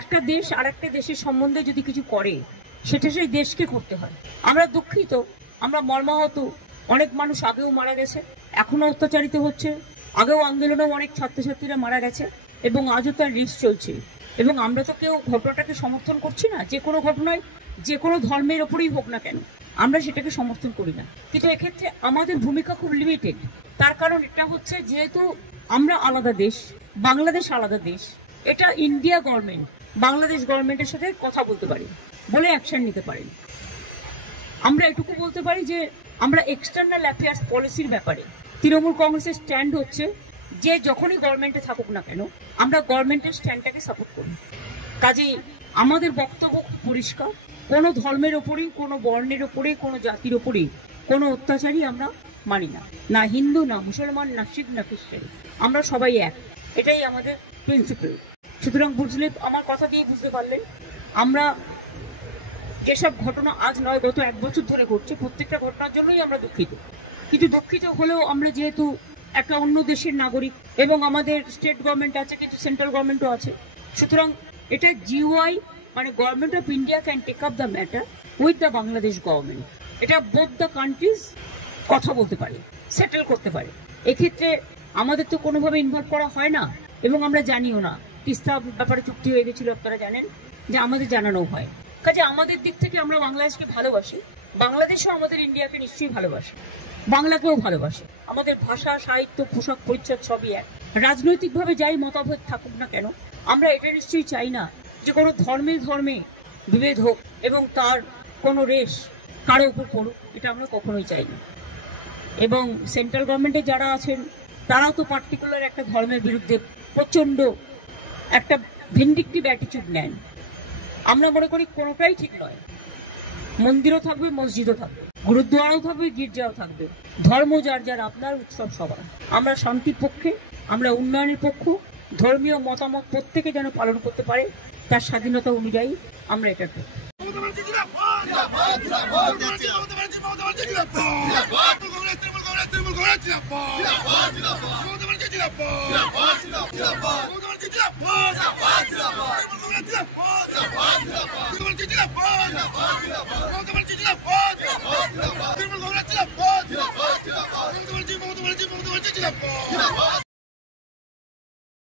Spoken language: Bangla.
একটা দেশ আর একটা দেশের সম্বন্ধে যদি কিছু করে সেটা সেই দেশকে করতে হয়। আমরা দুঃখিত, আমরা মর্মাহত, অনেক মানুষ আগেও মারা গেছে, এখনো অত্যাচারিত হচ্ছে, আগেও আন্দোলনেও অনেক ছাত্রছাত্রীরা মারা গেছে এবং আজও তার রিস্ক চলছে। এবং আমরা তো কেউ ঘটনাটাকে সমর্থন করছি না, যে কোনো ঘটনায় যে কোনো ধর্মের ওপরেই হোক না কেন আমরা সেটাকে সমর্থন করি না, কিন্তু এক্ষেত্রে আমাদের ভূমিকা খুব লিমিটেড। তার কারণ এটা হচ্ছে, যেহেতু আমরা আলাদা দেশ, বাংলাদেশ আলাদা দেশ, এটা ইন্ডিয়া গভর্নমেন্ট বাংলাদেশ গভর্নমেন্টের সাথে কথা বলতে পারি, বলে অ্যাকশন নিতে পারেন। আমরা এটুকু বলতে পারি যে আমরা এক্সটার্নাল অ্যাফেয়ার্স পলিসির ব্যাপারে তৃণমূল কংগ্রেসের স্ট্যান্ড হচ্ছে যে যখনই গভর্নমেন্টে থাকুক না কেন আমরা গভর্নমেন্টের স্ট্যান্ডটাকে সাপোর্ট করি। কাজেই আমাদের বক্তব্য পরিষ্কার, কোনো ধর্মের ওপরেই, কোনো বর্ণের ওপরে, কোনো জাতির ওপরেই কোনো অত্যাচারই আমরা মানি না, না হিন্দু, না মুসলমান, না শিখ, না খ্রিস্টান, আমরা সবাই এক, এটাই আমাদের প্রিন্সিপাল। সুতরাং বুঝলে, আমার কথা দিয়ে বুঝতে পারলেন, আমরা যেসব ঘটনা আজ নয় গত 1 বছর ধরে ঘটছে, প্রত্যেকটা ঘটনার জন্যই আমরা দুঃখিত। কিন্তু দুঃখিত হলেও আমরা যেহেতু একটা অন্য দেশের নাগরিক এবং আমাদের স্টেট গভর্নমেন্ট আছে, কিন্তু সেন্ট্রাল গভর্নমেন্টও আছে, সুতরাং এটা জিওআই মানে government of India can take up the matter with the Bangladesh government. এটা বোথ দ্য কান্ট্রিজ কথা বলতে পারে, সেটেল করতে পারে। এক্ষেত্রে আমাদের তো কোনোভাবে ইনভলভ করা হয় না এবং আমরা জানিও না। তিস্তা ব্যাপারে চুক্তি হয়ে গেছিল, আপনারা জানেন, যে আমাদের জানানো হয়। কাজে আমাদের দিক থেকে আমরা বাংলাদেশকে ভালোবাসি, বাংলাদেশও আমাদের ইন্ডিয়াকে নিশ্চয়ই ভালোবাসে, বাংলাকেও ভালোবাসে। আমাদের ভাষা, সাহিত্য, পোশাক পরিচ্ছদ সবই এক। রাজনৈতিকভাবে যাই মতভেদ থাকুক না কেন আমরা এটা নিশ্চয়ই চাই না যে কোনো ধর্মে বিভেদ হোক এবং তার কোনো রেশ কারো উপর পড়ুক, এটা আমরা কখনোই চাই না। এবং সেন্ট্রাল গভর্নমেন্টে যারা আছেন তারাও তো পার্টিকুলার একটা ধর্মের বিরুদ্ধে প্রচন্ড একটা ভিন্ডিকটিভ অ্যাটিটিউড নেন। আমরা মনে করি কোনোটাই ঠিক নয়। মন্দিরও থাকবে, মসজিদও থাকবে, গুরুদ্বারাও থাকবে, গির্জাও থাকবে, ধর্ম যার যার আপনার, উৎসব সবার। আমরা শান্তির পক্ষে, আমরা উন্নয়নের পক্ষ, ধর্মীয় মতামত প্রত্যেকে যেন পালন করতে পারে তার স্বাধীনতা অনুযায়ী আমরা এটার পক্ষে।